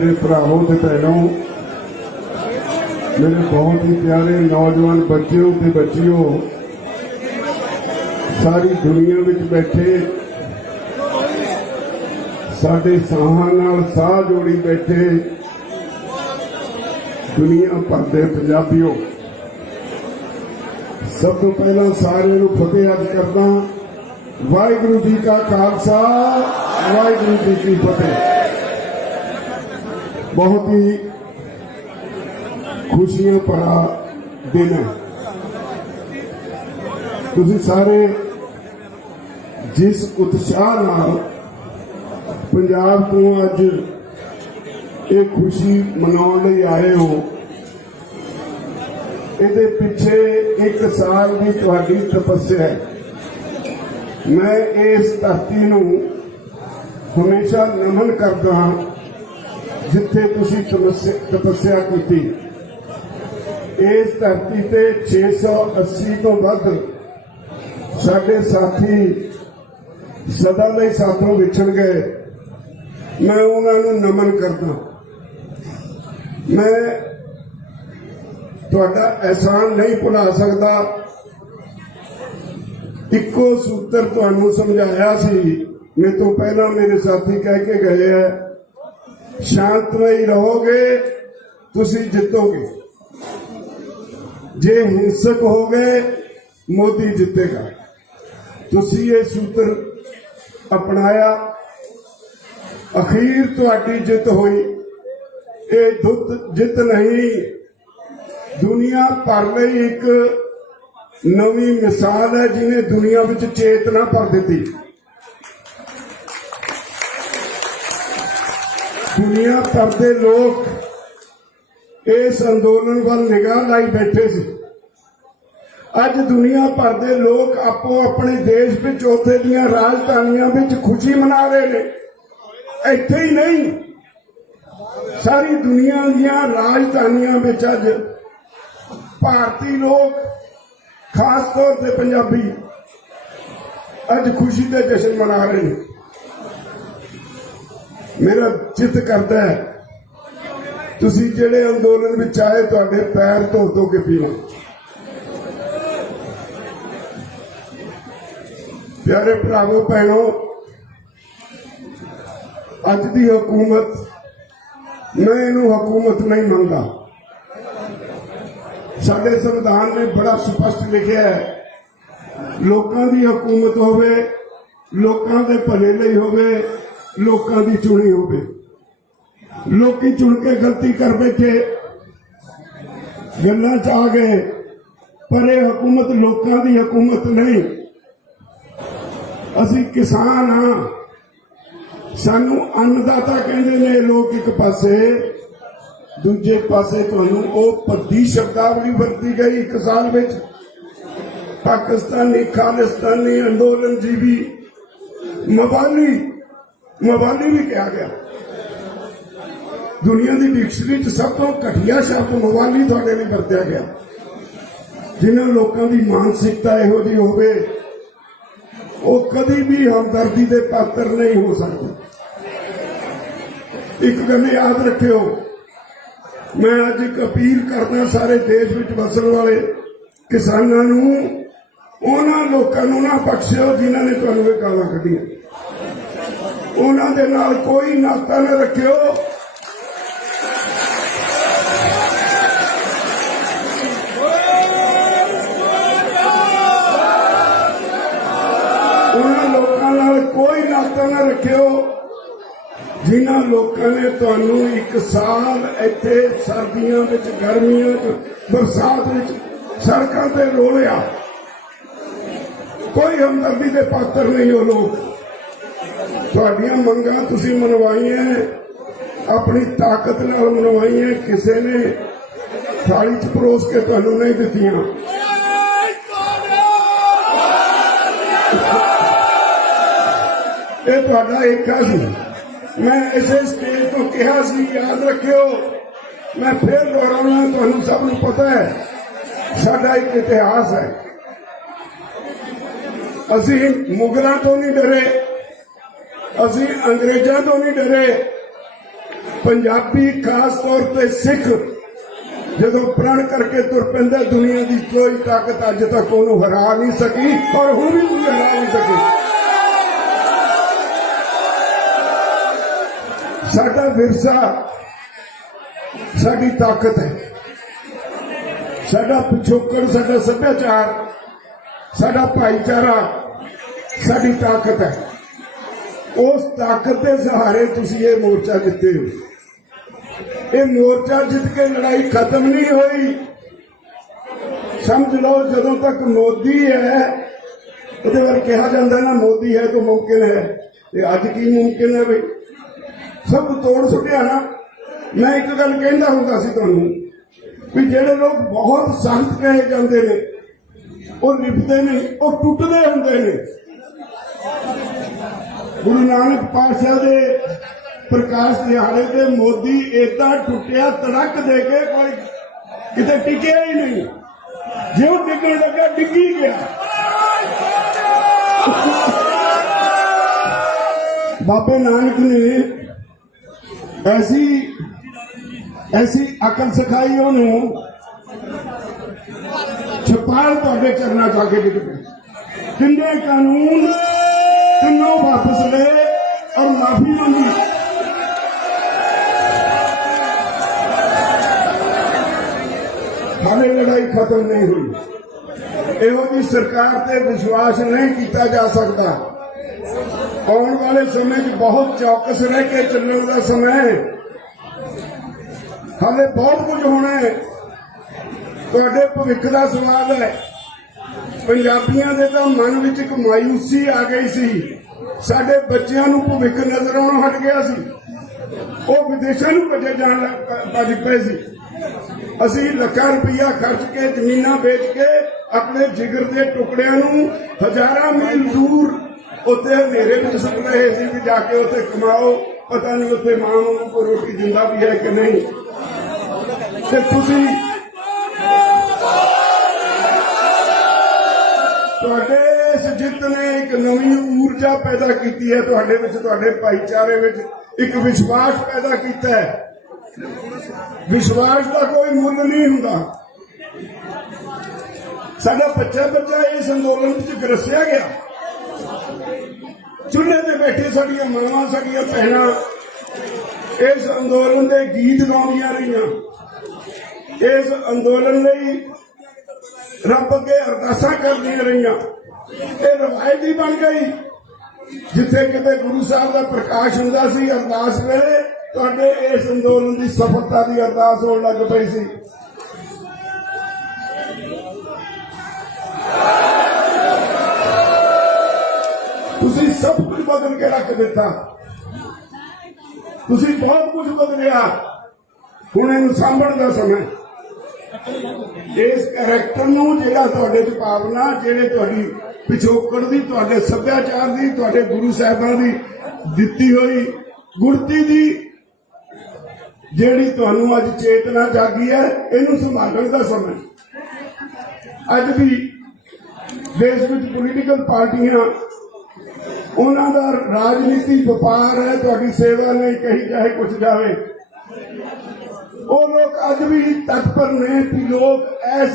मेरे भरावों ते भैनों, मेरे बहुत ही प्यारे नौजवान बच्चों ते बच्चियों, सारी दुनिया विच बैठे साडे साहां नाल साह जोड़ी बैठे दुनिया भर दे पंजाबियों, सब तो पहला सारे नूं फतेह अज करदा। वाहिगुरू जी का खालसा, वाहिगुरू जी की फतेह। बहुत ही खुशियां भरा दिन है। तुसीं सारे जिस उत्साह नाल पंजाब तो अज ये खुशी मनाउण लई आए हो, इहदे पिछे एक साल की तुहाडी तपस्या है। मैं इस धरती नूं हमेशा नमन करदा जिथे तुसीं तपस्या की। इस धरती ते 680 तो वध साडे साथी सदा लई साथों विछड़ गए। मैं उन्होंने नमन करदा। मैं तुहाडा एहसान नहीं भुला सकदा। इक्को सूत्र तुहानूं समझाया सी, मेरे तो पहला मेरे साथी कह के गए है, शांतमई रहोगे तुसी जितोगे, जे हिंसक हो गए मोदी जितेगा। तुसी ये सूत्र अपनाया, अखीर तुहाडी जित हुई। ये जित नहीं, दुनिया भर लई एक नवी मिसाल है जिन्हें दुनिया विच चेतना भर दी। दुनिया भर के लोग इस अंदोलन वाल निगाह लाई बैठे सी। अज दुनिया भर के लोग आपो अपने देश विच उत्थे दीयां राजधानियां विच खुशी मना रहे ने। इत्थे ही नहीं, सारी दुनिया दीयां राजधानियां विच अज भारतीय लोग, खास तौर पर पंजाबी, अज खुशी के जश्न मना रहे हैं। मेरा चित करता है तुसी जेड़े अंदोलन में आए, तुहाडे पैर धो धो के पीवां। प्यारे भरावो भैनों, अज दी हुकूमत, मैं इनू हुकूमत नहीं मानता। साडे संविधान ने बड़ा स्पष्ट लिखा है, लोकां दी हुकूमत होवे, लोकां दे भले लई होवे, लोकां दी चुनी होवे। लोकी चुन के गलती कर बैठे, गल्लां च आ गए, पर यह हुकूमत लोकां दी हुकूमत नहीं। असीं किसान हाँ, सानू अन्नदाता कहंदे ने लोग एक पासे, दूजे पासे तुहानू ओ भद्दी शब्दावली वरती गई एक साल विच। पाकिस्तानी, खालिस्तानी, अंदोलन जीवी, मवाली भी कहा गया। दुनिया की डिक्शनरी सब तो घटिया शब्द मवाली तुहाडे लई वरत्या गया। जिन्हां लोगों की मानसिकता इहो जी होवे, वो कभी भी हमदर्दी के पात्र नहीं हो सकते। एक गल याद रखियो, मैं अज एक अपील करना सारे देश में वसन वाले किसानों नूं, उन्हां लोकां नूं ना बख्शियो जिन्हां ने तुहानूं ये गालां कढीआं। उन्हां दे नाल कोई नाता न रखियो। उन्हां लोकां नाल कोई नाता न रखियो जिन्हां लोकां ने तुहानूं एक साल इत्थे सर्दियां विच, गर्मियां च, बरसात विच सड़कां ते रोलिया। कोई हमदर्दी के पात्र नहीं हो लोग। तुहाडियां मंगां तुसीं मनवाईआं, अपनी ताकत नाल मनवाईआं, किसी ने थाली च परोस के तुहानूं नहीं दित्तियां। ये तुहाडा एका सी। मैं इसे स्टेज तो कहा सी, याद रखियो, मैं फिर दोहराउणा, तुहानूं सब नूं पता है साडा एक इतिहास है। असीं मुगलों तो नहीं डरे, असीं अंग्रेजों तो नहीं डरे, पंजाबी खास तौर पे सिख ਜਦੋਂ प्रण करके तुर पैंदा दुनिया की कोई ताकत अज तक उन्होंने हरा नहीं सकी और हुण भी कोई हरा नहीं सकी। साडा विरसा साडी ताकत है, साडा पिछोकड़, साडा सभ्याचार, साडा भाईचारा साडी ताकत है। उस ताकत के सहारे तुसीं ये मोर्चा जिते हो। ये मोर्चा जित के लड़ाई खत्म नहीं हुई। समझ लो जदों तक मोदी है, ਉਹਦੇ ਬਾਰੇ ਕਿਹਾ ਜਾਂਦਾ ਨਾ मोदी है तो मुमकिन है, ਤੇ ਅੱਜ ਕੀ मुमकिन है भाई? सब तोड़ सुटिया ना। मैं एक गल कहता ਹੁੰਦਾ ਸੀ ਤੁਹਾਨੂੰ भी ਜਿਹੜੇ लोग बहुत सख्त कहे जाते हैं वो लिपते नहीं, वो टुटते होंगे ने। गुरु नानक पातशाह दे प्रकाश दिहाड़े ते मोदी इदा टुटिया तड़क दे के कोई किते टिकिया ही नहीं, जो टिकन लगा डिगी गया। बाबे नानक ने ऐसी ऐसी अकल सिखाई उन्होंने, छपाल तुहाडे चरना जाके डिग पे तिन्ने कानून तीनों वापस ले और माफी मांगी। हाले लड़ाई खत्म नहीं हुई। इहो जी सरकार ते विश्वास नहीं किया जा सकता। आने वाले समय में बहुत चौकस रह के चलने का समय है। हाले बहुत कुछ होना है। तुहाडे भविख का सवाल है। पंजाबियों के तो मन में एक मायूसी आ गई सी, साडे बच्चों नूं भविख नजर आउणों हट गया सी, वो विदेशों नूं भजे जाण लग पे सी। असी लाखां रुपया खर्च के जमीनां बेच के अपने जिगर के टुकड़ियां नूं हजारां मील दूर उत्ते हनेरे में सुट रहे सी कि जाके उत्ते कमाओ, पता नहीं उत्ते मां नूं कोई रोटी दिंदा भी है कि नहीं। ते तुसीं तुहाडे इस जित ने एक नवी ऊर्जा पैदा की है, तुहाडे विच तुहाडे भाईचारे विच एक विश्वास पैदा किया है। विश्वास का कोई मुल नहीं हुंदा। साडा बच्चा बच्चा इस अंदोलन विच ग्रसिया गया। चूल्हे ते बैठे साडियां मावां साडियां भैणां इस अंदोलन के गीत गाउंदियां रहियां, इस अंदोलन लई रब अगे अरदासां करदियां रहियां। ये रवायत ही बन गई। जिथे किते गुरु साहब का प्रकाश हुंदा सी, अरदास वेले तुहाडे इस अंदोलन की सफलता की अरदास होण लग पई सी। तुसीं सब कुछ बदल के रख दिता, तुसीं बहुत कुछ बदलिया। हुण इहनूं सांभण दा समय। इस करैक्टर नूं जिहड़ा तुहाडे च भावना, जिहड़े तुहाडी पिछोकड़ दी, तुहाडे सभ्याचार दी, तुहाडे गुरु साहिबां दी दित्ती होई गुरती दी जिहड़ी तुहानूं अज चेतना जागी है, इहनूं संभालण दा समय। अज भी देश विच पोलीटिकल पार्टियां उन्हां दा राजनीति व्यापार है, तुहाडी सेवा नहीं कही चाहे कुछ जावे। वो लोग अज भी तत्पर ने कि लोग ऐस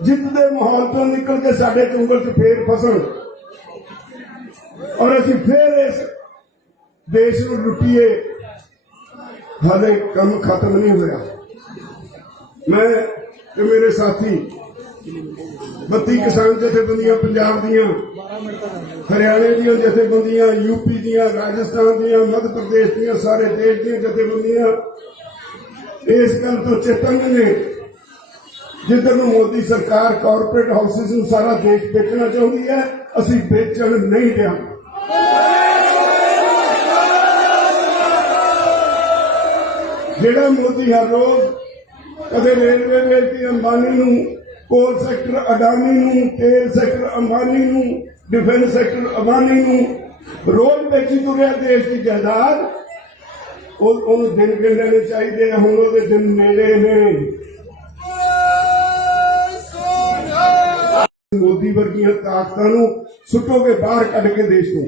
जित के माहौल तो निकल के साडे चुंगल च फेर फसन और असीं फिर इस देश को लुटीए। हाले कम खत्म नहीं हुआ। मैं ते मेरे साथी 32 किसान जथेबंदियां पंजाब दियां, हरियाणे दियां जथेबंदियां, यूपी दियां, राजस्थान दियां, मध्य प्रदेश दियां, सारे देश दियां जथेबंदियां इस गल तो चेतन ने जिधर मोदी सरकार कॉरपोरेट हाउसिस में सारा देश बेचना चाहती है, असी बेचन नहीं देंगे। जेड़ा मोदी हर रोज कदे रेलवे वेचती अंबानी नूं, कोल सैक्टर अडानी नूं, तेल सैक्टर अंबानी नूं, डिफेंस सैक्टर अंबानी नूं रोज बेची तुरिया देश की जायदाद। उन्होंने दिन गिनने चाहिए, हुण उहदे दिन नेड़े ने। मोदी वर्गियां ताकतां नूं सुटोगे बाहर कढ के देश को।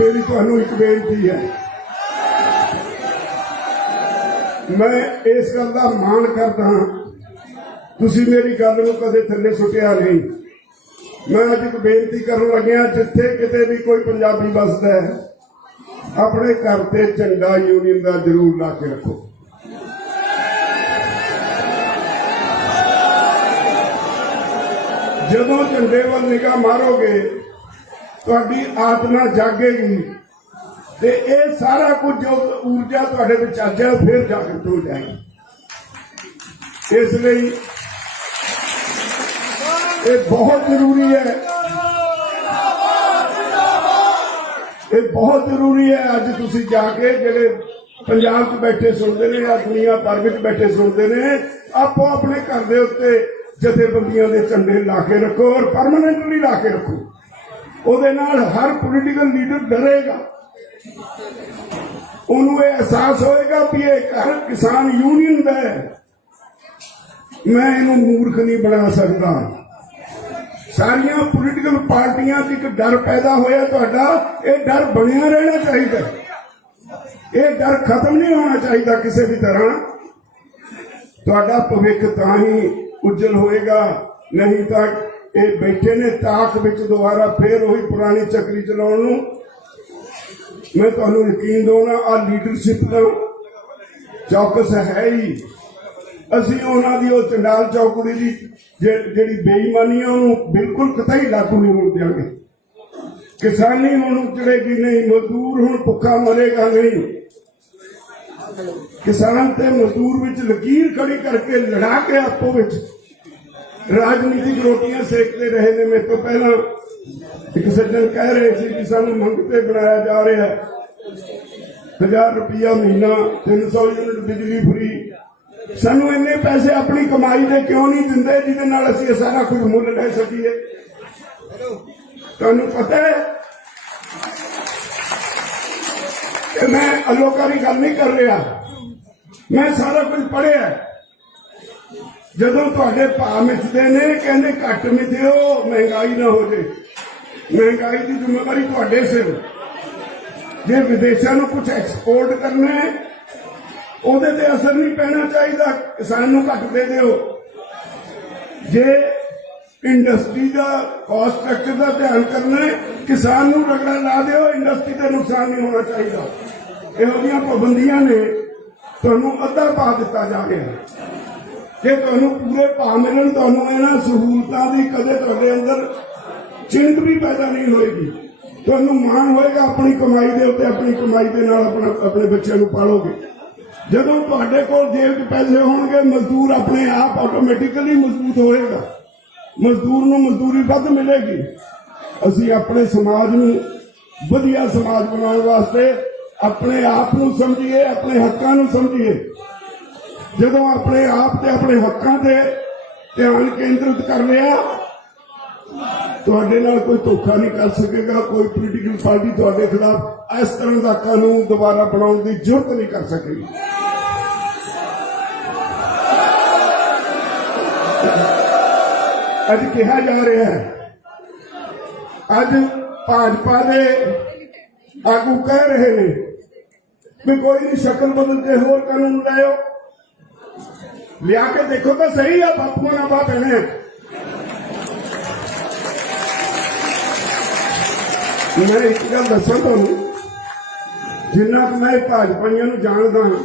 मेरी तुहानू एक बेनती है, मैं इस गल का मान करता हाँ, तुसी मेरी गल नूं कदे थल्ले सुटिया नहीं। मैं अज एक बेनती करन लग्या, जिथे किते भी कोई पंजाबी बसदा है, अपने घर ते झंडा यूनियन का जरूर ला के रखो। जदों झंडे वाल निगाह मारोगे, तुहाडी आत्मा जागेगी ते ये सारा कुछ जो ऊर्जा तुहाडे विच अज है फिर जागृत हो जाएगी। इसलिए ये बहुत जरूरी है, ये बहुत जरूरी है। अज तुसीं जाके जिहड़े पंजाब च बैठे सुनते ने या दुनिया भर विच बैठे सुनते ने, आपो अपने घर दे उत्ते जथेबंदियां दे झंडे ला के रखो और परमानेंटली ला के रखो। ਉਹਦੇ ਨਾਲ हर पोलीटिकल लीडर डरेगा, ਉਹਨੂੰ ਇਹ एहसास होएगा भी ये घर किसान यूनियन ਦਾ है, मैं ਇਹਨੂੰ मूर्ख नहीं बना सकता। सारिया पोलीटिकल पार्टियां च एक डर पैदा होया, ਤੁਹਾਡਾ ਇਹ डर ਬਣਿਆ रहना चाहिए, ये डर खत्म नहीं होना चाहिए किसी भी तरह। ਤੁਹਾਡਾ ਭਵਿੱਖ ਤਾਂ ਹੀ उज्जवल होएगा, नहीं तो ये बैठे ने ताक विच दोबारा फिर वही पुरानी चक्री चलाउण नूं। मैं तुहानूं यकीन दौना, आ लीडरशिप का चौकस है ही। असीं उन्हां दी ओह चंडाल चौकड़ी दी जिहड़ी बेईमानी है उहनूं बिल्कुल कतई लागू नहीं होण देंगे। किसानी हुण उजड़ेगी नहीं, मजदूर हुण भुखा मरेगा नहीं। किसान ते मजदूर विच लकीर खड़ी करके लड़ा के आपो विच राजनीतिक रोटियां सेकते रहे ने। मेरे तो पहला एक सज्जन कह रहे थे कि सानू मंगते बनाया जा रहा है, 1000 रुपया महीना, 300 यूनिट बिजली फ्री। सानू इन्ने पैसे अपनी कमाई दे क्यों नहीं दिंदे जिहदे नाल असीं सारा कुछ मुल ले सकीए। तुहानू पता है कि मैं अलोकारी गल नहीं कर रहा, मैं सारा कुछ पढ़िया। जदों तुहाडे भाव मिथदे ने, कहंदे घट मिथियो महंगाई ना हो जाए। महंगाई की जिम्मेवारी तुहाडे सिर। जे विदेशों नूं कुछ एक्सपोर्ट करना है, ਉਹਦੇ ਤੇ असर नहीं पैना चाहिए, किसान नूं घट दे दिओ। जे इंडस्ट्री का कॉस्ट स्ट्रक्चर का ध्यान करना है, किसान नूं रगड़ा ला दिओ, इंडस्ट्री का नुकसान नहीं होना चाहिए। इहो जिहियां पाबंदियां ने तुहानूं अद्धा भाव दिता जा रहा है। जे तुहानूं पूरे भाव मिलन, तुहानूं इन्हां सहूलतां दी कदे तुहाडे अंदर चिंत भी पैदा नहीं होएगी। तुहानूं माण होएगा अपनी कमाई दे उत्ते, अपनी कमाई दे नाल अपने बच्चों नूं पालोगे। जदों तुहाडे कोल जेब च पैसे होणगे, मजदूर अपने आप ऑटोमैटिकली मजबूत होएगा, मजदूर नूं मजदूरी वध मिलेगी। असीं अपने समाज नूं वधिया समाज बनाउण वास्ते अपने आप नूं समझिए, अपने हक्कां नूं समझिए। जदों अपने आप ते अपने हक्कां ते ध्यान केंद्रित कर लिया, तुहाडे नाल कोई धोखा नहीं कर सकेगा। कोई पोलीटिकल पार्टी तुहाडे खिलाफ इस तरह का कानून दोबारा बनाउण दी जुर्त नहीं कर सकेगी। अज कहा जा रहा है, अज भाजपा के आगू कह रहे हैं भी कोई नहीं, शक्ल बदल के होर कानून लाओ, लिया के देखो तो सही है। बापू ना बाप है, मैं एक गल दसा तुहानूं, जिन्ना क मैं भाजपाइयां नूं जानदा हां,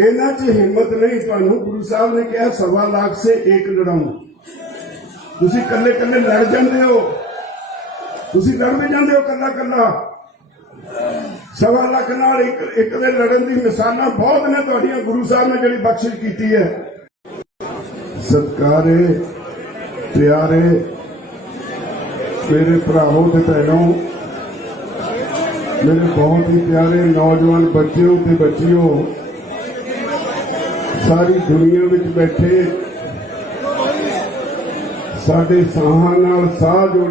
इन्हां च हिम्मत नहीं। तुहानूं गुरु साहब ने कहा 1.25 लाख से एक लड़ाऊं। तुसीं कल्ले कल्ले लड़ जांदे हो, तुसीं लड़ भी जांदे हो कल्ला कल्ला। 1.25 लाख नाल एक दे लड़न दी मिसालां बहुत ने तुहाडीआं गुरु साहब ने जिहड़ी बख्शिश कीती है। सत्कारे प्यारे मेरे भरावों ते भैनों, मेरे बहुत ही प्यारे नौजवान बच्चों ते बच्चियों, सारी दुनिया विच बैठे साडे साहां नाल साह जोड़े